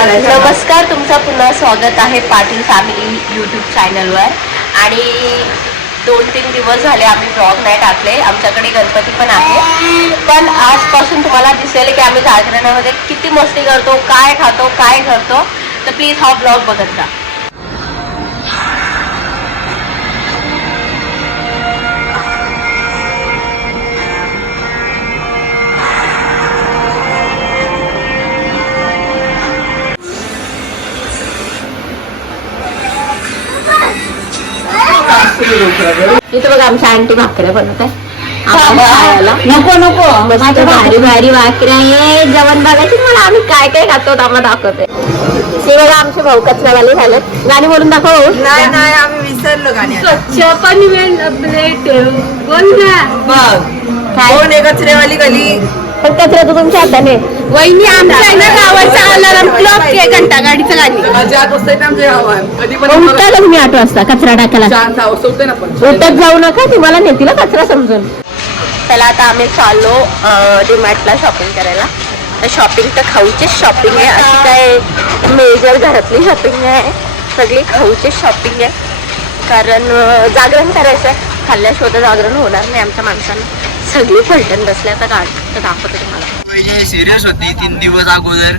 नमस्कार तुमचं पुन्हा स्वागत आहे पाटील फॅमिली यूट्यूब चॅनलवर आणि दोन तीन दिवस झाले आम्ही ब्लॉग नाही टाकले. आमच्याकडे गणपती पण आहे. पण आजपासून तुम्हाला दिसेल की आम्ही जागरणामध्ये किती मस्ती करतो काय खातो काय करतो. तर प्लीज हा ब्लॉग बघत जा इथे बघा आमच्या आंटी भाकऱ्या बनवत आहे. नको नको. मस्त माझ्या भारी भारी भाकऱ्या. आहे जेवण बघायची मला. आम्ही काय काय खातो आम्हाला दाखवते. ते बघा आमचे भाऊ कचरावाले झालेत. गाणी बोलून दाखव नाही नाही आम्ही विसरलो गाणी. स्वच्छ पण प्लेट बघ. काय? कचरेवाली गली? पण कचरा तू तुमच्या हाताने. वहिनी आमच्या आहे ना गावाचा अलार्म क्लॉक आहे घंटा गाडीचं गाणी उठता का तुम्ही आठ वाजता कचरा टाकायला? उठत जाऊ नका तुम्हाला नेतील हं कचरा समजून. त्याला आता आम्ही चाललो डीमार्टला शॉपिंग करायला. तर शॉपिंग तर खाऊचीच शॉपिंग आहे. अशी काय मेजर घरातली शॉपिंग आहे सगळी खाऊचीच शॉपिंग आहे. कारण अं, जागरण करायचं आहे खाल्ल्याशिवाय तर जागरण होणार नाही आमच्या माणसांना. सगळी फलटण बसल्या आता गाड तर दाखवते तुम्हाला. वहिनी सिरियस होती. तीन दिवस अगोदर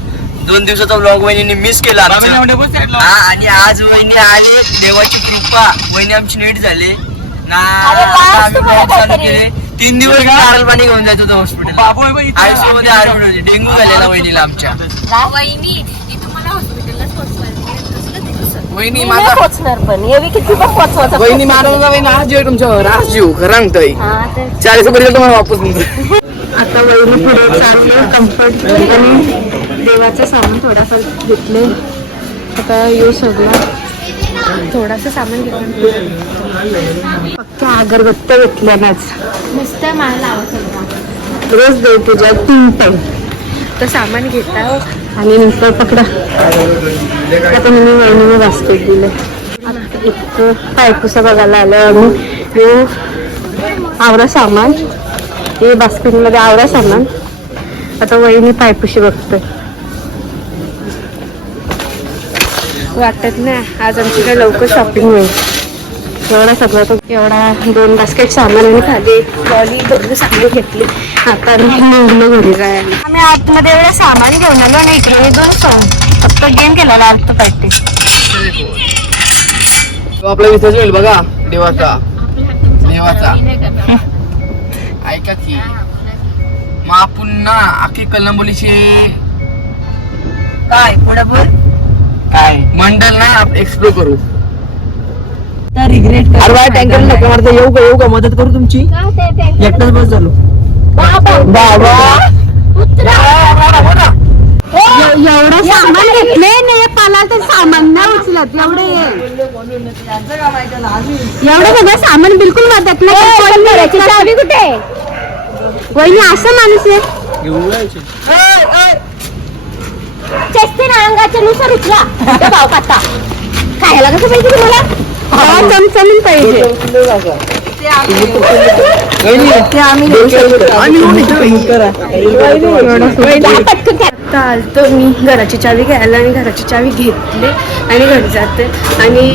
दोन दिवसाचा ब्लॉग वहिनी मिस केला आमचा. हा आणि आज वहिनी आले देवाची कृपा. वहिनी आमची नीट झाले. ना अरे वा, आता आम्ही तुम्हाला vlog चालू काहीतरी. केले. तीन दिवस नारळ पाणी घेऊन जायचं होतं हॉस्पिटल आयुष्यामध्ये हॉस्पिटल डेंगू झालेला वहिनीला आमच्या. वहिनी. मी माझा नाही पोचणार पण. हे बी किती पण पोचवायचं वहिनी मारवला वहिनी आज जीव तुमच्यावर आज जीव खरं तय हा ते चाळीस पर्यंत तुम्हाला वापस आता वहिनी पुढे चालले कम्फर्ट आणि देवाचं सामान थोडाफार घेतले आता येऊ सगळं. थोडासा सामान घेतलं. फक्त अगरबत्त्या घेतल्यानच नुसतं मला लावत होता. रोज देव पूजा तीन टाइम तर सामान घेता आणि नंतर पकडा. आता मी वहिनीने बास्केट दिलं. आता पायपुसा बघायला आलं आणि हे आवरा सामान. हे बास्केटमध्ये आवरा सामान. आता वहिनी पायपुशी बघतोय. वाटत नाही आज आमची काय लवकर शॉपिंग होईल. एवढा सगळं तो एवढा दोन बास्केट सामान आणि खाली ट्रॉली दोन सामान घेतली. आता निघलो घरी जायला आम्ही आतमध्ये एवढं सामान घेऊन आलो आणि इकडे दोन सॉंग फक्त गेम केला अर्थ प्रॅक्टिस आपला विश्वास होईल बघा देवाचा. देवाचा. ऐका की. मग पुन्हा आखी कलंबोलीचे काय पुढे बोल. काय? मंडल ना एक्सप्लोर करू. तर रिग्रेट अरे बाय टँकर नको मारता येऊ का येऊ का? मदत करू तुमची? एकटाच बस झालो बाबा. एवढं सामान घेतले नाही पाला ते सामान नाही उचलत एवढे एवढं सगळं सामान बिलकुल वाटत नाही चावी कुठे? वहिनी असं माणूस आहे. चेस्ते ना अंगाच्या नुसार उचला. भाव खाता खायला कसं पाहिजे तुम्हाला? हा, चमचमीत पाहिजे आलतो मी घराची चावी घ्यायला आणि घराची चावी घेतली आणि घरी जाते. आणि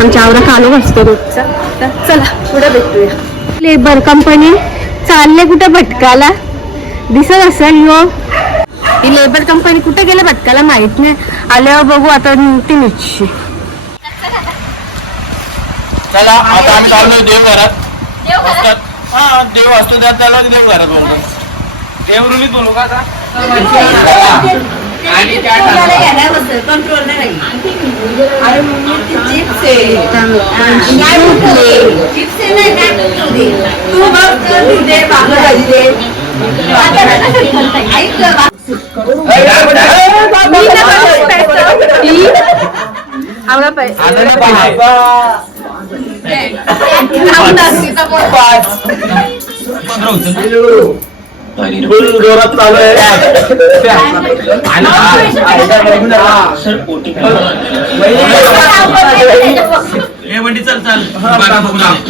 आमच्या आवरा कालो असतो रोजचा. तर चला पुढे भेटूया. लेबर कंपनी चालले कुठे भटकाला दिसत असेल यो ही लेबर कंपनी कुठे गेले भटकाला माहीत नाही. आल्यावर बघू आता ती निश्चित चला आता आम्ही चाललो देवघरात. हा देव असतो त्यात त्याला देवघरात बोलतो देवरुलीत बोलू का आता? आणि? कंट्रोल नाही अरे चालू आहे चिप्स बघ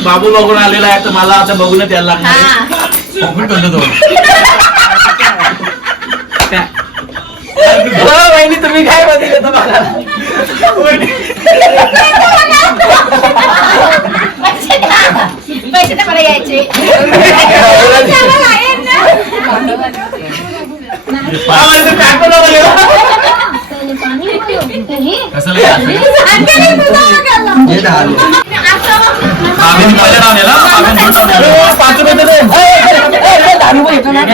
बाबू बघून आलेला आहे तर मला आता बघून त्याला लागणार बघून करतो तो वहिनी तुम्ही काय बघितलं तुम्हाला? पैसे तर मला यायचे घेतलं ना?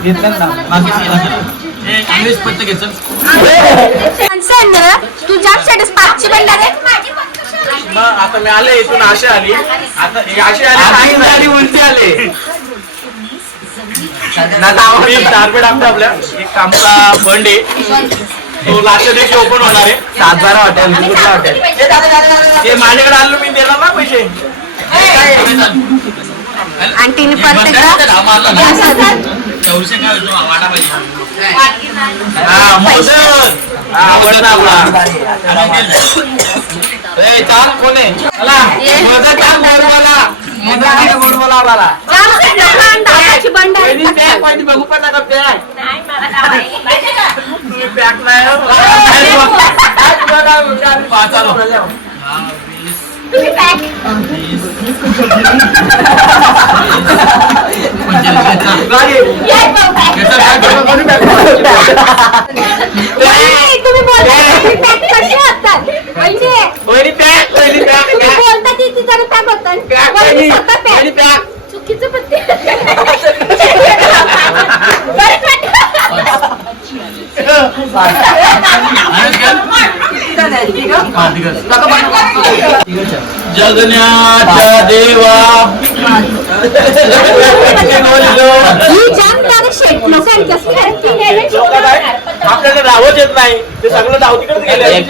घेतलं नाही, घेतलं घेतलं. ना. तू जाम स्टेटस पाचशे बनला रे. आता मी आले इथून अशी आली. आता हे अशी आली आधी आणि आली, उलटी आले. टार्गेट आपलं आपल्या. एक आमचा फंड आहे. तो लास्ट दिवशी ओपन होणार आहे. सात बारा हॉटेल कुठला हॉटेल ते माझ्याकडे आलो मी देणार ना पैसे. आणि तिने परत हा मोदक. हा आवडला आपला ए, चाल कोण? आहे चला मोदक चाल बोला मोदक गोड बोला आम्हाला वहिनी, पॅक पाहिजे बघू पण नका तुम्ही पॅक नाही. हो. पॅक बघा, बघा. पाच आलो. गाडी. चुकीचं जगण्याच्या देवा ही आपल्याला धावच येत नाही. ते सगळं धाव तिकडे गेले.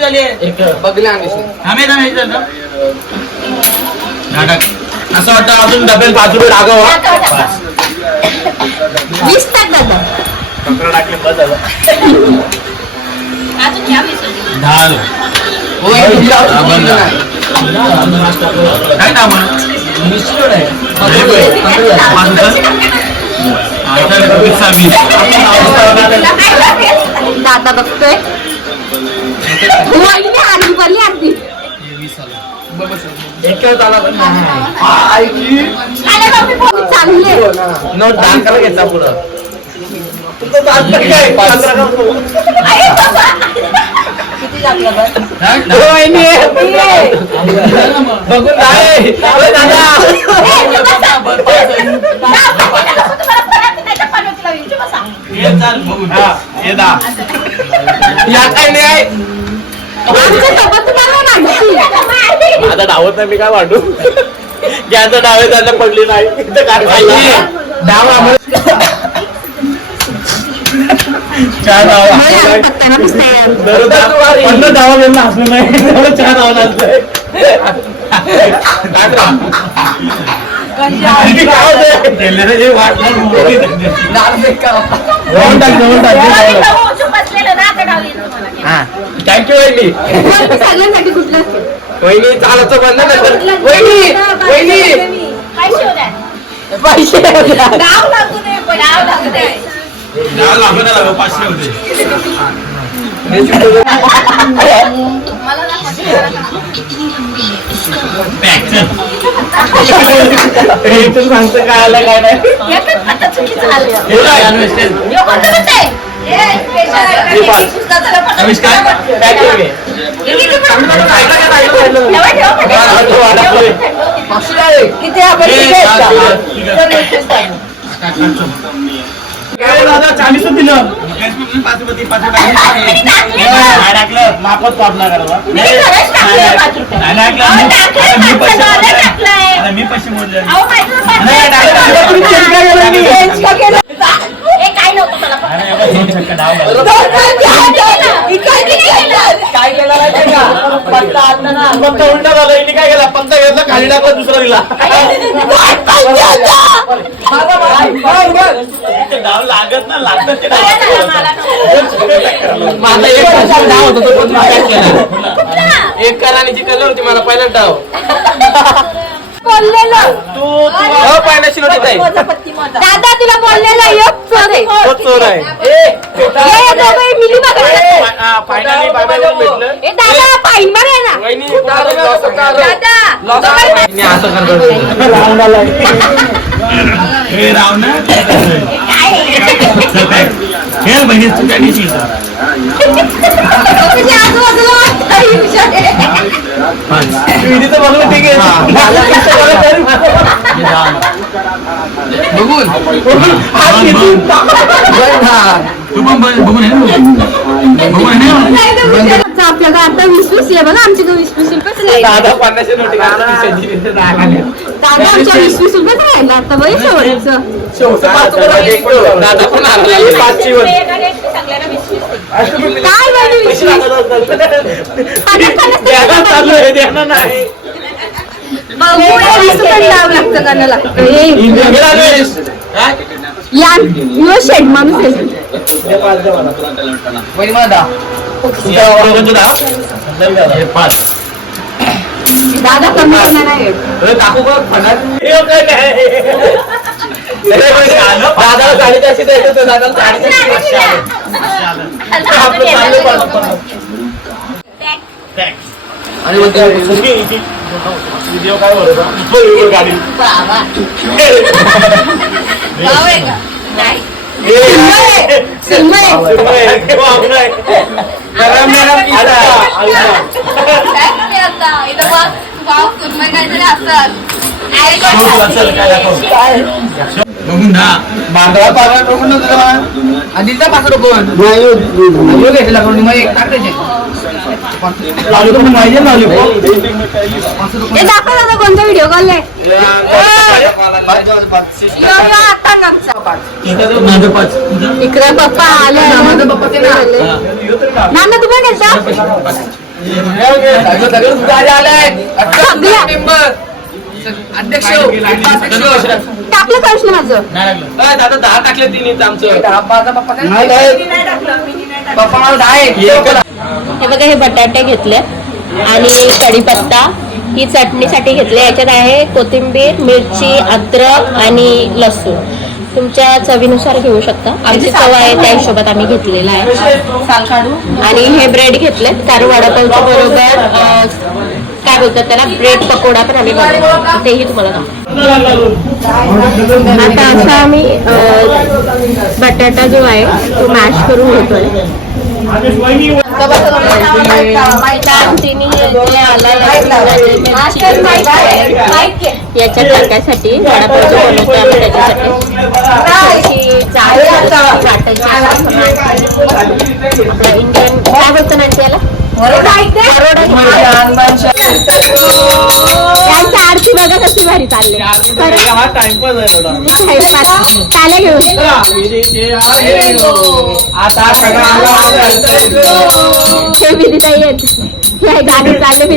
असं वाटतं अजून डबेल पाच रुपये टाकावं वीस दादा टाकले बस झालं काय नाव दादा बघतोय. आधी बोलली आधी चांगले घेतला पुढं. आता धावत नाही मी काय वाटू ज्यांचं डावे त्यांना पडली नाही डाव आम्हाला दररोज पन्नास धावा त्यांना हसलं नाही. चार धावा थँक्यू वहिनी. वहिनी सगळ्यांसाठी कुठलं? वहिनी चालायचं बंद वहिनी वहिनी पैसे गाव पाचशे होते. सांगतो काय आलं काय नाही. किती आपण Oke, udah ada. पाच रुपये. पाच रुपये. टाकलं. मी आता पैसे. आता माहिती. आता काय केलं? मी change का? पत्ता आणला ना पत्ता उलटा झाला. हिने काय केला? पत्ता घेतला खाली टाकला दुसरा दिला. ते डाव लागत ना लागत ते. माझा एक वर्षाचा डाव होता तो पण मी केला एक करानीची कलर होती मला पहिला डाव. बोललेलं. हो पाण्याची नोटीस आहे दादा तुला बोललेलं एक चोर आहे. तो चोर आहे. ये दोघंही मिली बघा फायनली बाबाला भेटलं. ए दादा पाहिन बरं ना. वहिनी दादा मी असं करतो हे राव ना खेळ बहिणी नाही. तुझ्या आहे. विहिरीचं बघून. ठीक आहे तू पण बघून बघून आता आपल्याला आता वीस वीस आहे बघा आमचे वीस वीस रुपयेच नाही दादा पन्नासशे नोटी दादा. आमच्या वीस वीस रुपयेच राहिला आता बाई शेवटचं. दादा पण आला पाचशे वर काय बाई वीस वीस आता खाण्याचं चालू आहे देणार नाही. बघू, वीस रुपये द्यावं लागतं का नाही लागतं हे. या यो शेड माणूस आहे. पाच. दादा कमी आहे दाखवू बघ दादाला साडेचारशे द्यायचं होतं दादाला साडेचारशे. आणि मग व्हिडिओ काय बरोबर गाडी. सिंह आहे. बांधवा पारा बघून आधीचा दादा कोणता व्हिडिओ कॉल इकडे पप्पा आले. नाना तू पण येता अध्यक्ष टाकलं प्रश्न माझं? दादा दहा टाकले तिने आमचं. पप्पा मला दहा आहे. हे बघा. हे बटाटे घेतले आणि कढीपत्ता ही चटणीसाठी घेतले. याच्यात आहे कोथिंबीर मिरची अद्रक आणि लसूण. तुमच्या चवीनुसार घेऊ शकता. आमची चव आहे त्या हिशोबात आम्ही घेतलेला आहे. आणि हे ब्रेड घेतले कारण वडापावच्या बरोबर काय बोलतात त्याला? ब्रेड पकोडा पण आम्ही बनवतो. तेही तुम्हाला दाखवतो. आता असा आम्ही बटाटा जो आहे तो मॅश करून घेतोय. याच्या टाकायसाठी वडापावचं बनवतो आम्ही त्याच्यासाठी. जाड वाटायची आपलं इंडियन काय बोलतो ना त्याला त्यांची आरती बघा कशी भारी चालली. हा टाइमपास आहे चाले घेऊ आता हे विधिताई आहेत हे गाडी चालले आता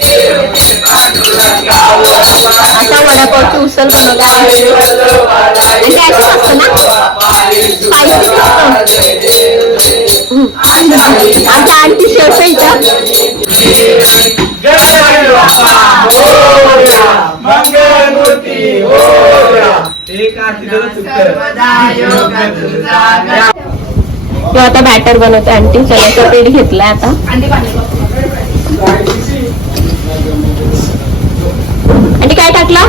वडापावची उसल बनवला आहे आमच्या आणखी शेफ आहे आता बॅटर बनवते आंटी. चण्याचं पीठ घेतलंय आता. टाकला?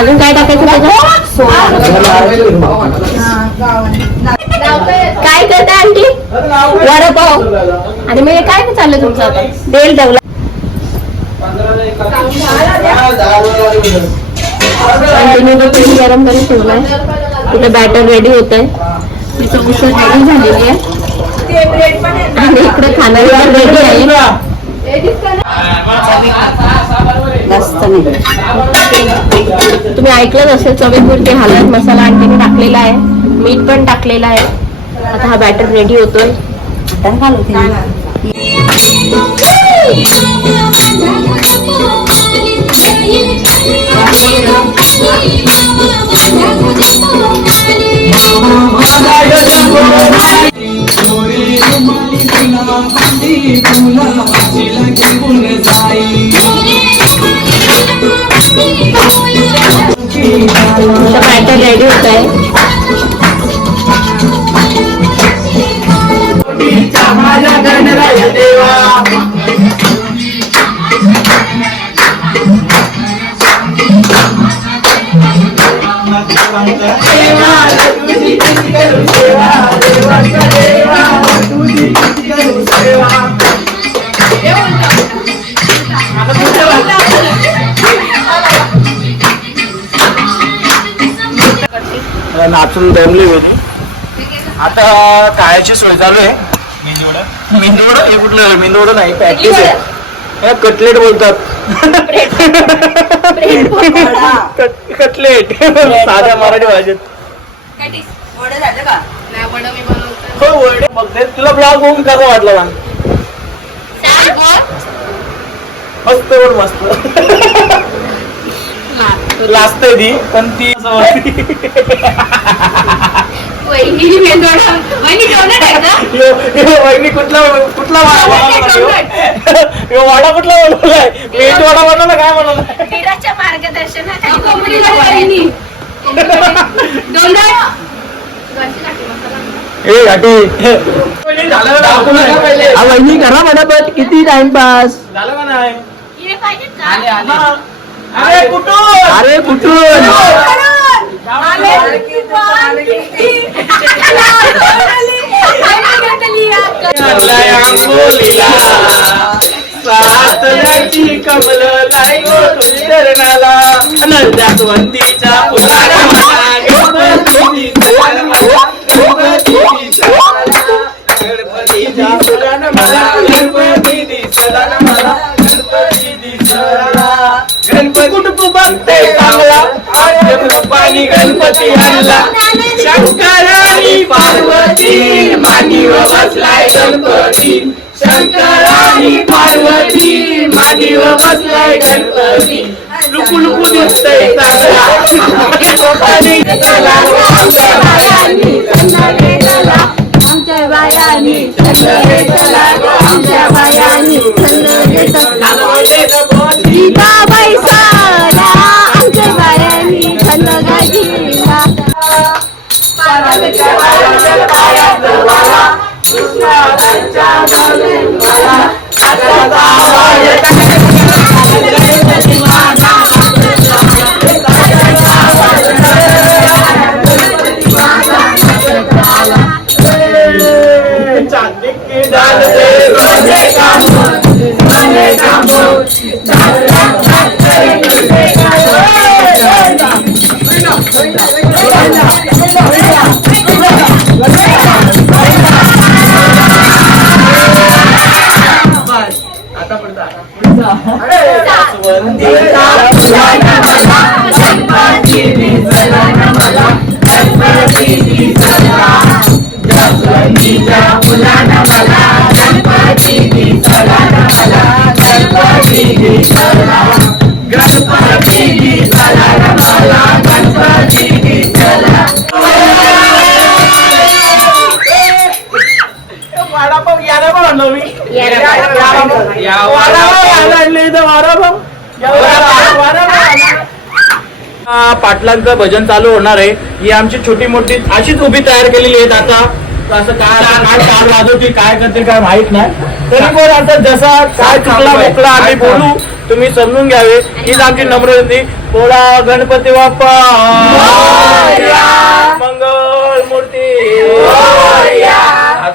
अजून काय टाकायचं काय करते आंटी? वडापाव. आणि म्हणजे काय चाललं तुमचं आता? बेल ठेवला आंटीने तो गरम करून ठेवलाय. तिथं बॅटर रेडी होत आहे तिचं उसळ रेडी झालेली आहे. आणि इकडे खाणारी रेडी आहे. जास्त नाही. तुम्ही ऐकलंच असेल चवीपुरती हलद मसाला आणखीन टाकलेला आहे. मीठ पण टाकलेलं आहे. आता हा बॅटर रेडी होतोय. आता नाचून दमली होती आता खायची सोय चालू आहे. मेंदूवड? हे कुठलं? मेंदूवड नाही पॅकेज आहे. हे कटलेट बोलतात. कट- कटलेट साध्या मराठी भाषेत. हो तुला ब्लॉग बघून कसं वाटलं मग मस्त मस्त. लाजतंय ती पण ती वहिनी कुठला कुठला वाडा बनवला यो? यो वाडा कुठला बनवलाय? मेंदू वाडा बनवला काय ए घाटी. का नाही? वहिनी करा म्हणा किती टाइमपास झालं का नाही? अरे कुठून? अरे कुठून? आंबोलीला सातल्याची कमल लाई गो चरणाला दिसला मला, गणपतीच्या फुलानं मला. गणपती दिसला मला. पाणी गणपती आणला. शंकरानी पार्वती मांडीव बसलाय गणपती. शंकरानी पार्वती मांडीव बसलाय गणपती. लुकू लुकू दिसतय चांगला आणि आमच्या बायानी आमच्या बायानी Thank you. पाटलांचं भजन चालू होणार आहे. ही आमची छोटी मोठी अशीच उभी तयार केलेली आहेत. आता असं काय काय वाजवतील काय करतील काय माहीत नाही. तरी पण आता जसा काय चुकला मोकला आम्ही बोलू तुम्ही समजून घ्यावे. हीच आमची नम्र विनंती. बोला गणपती बाप्पा. मंगल मूर्ती.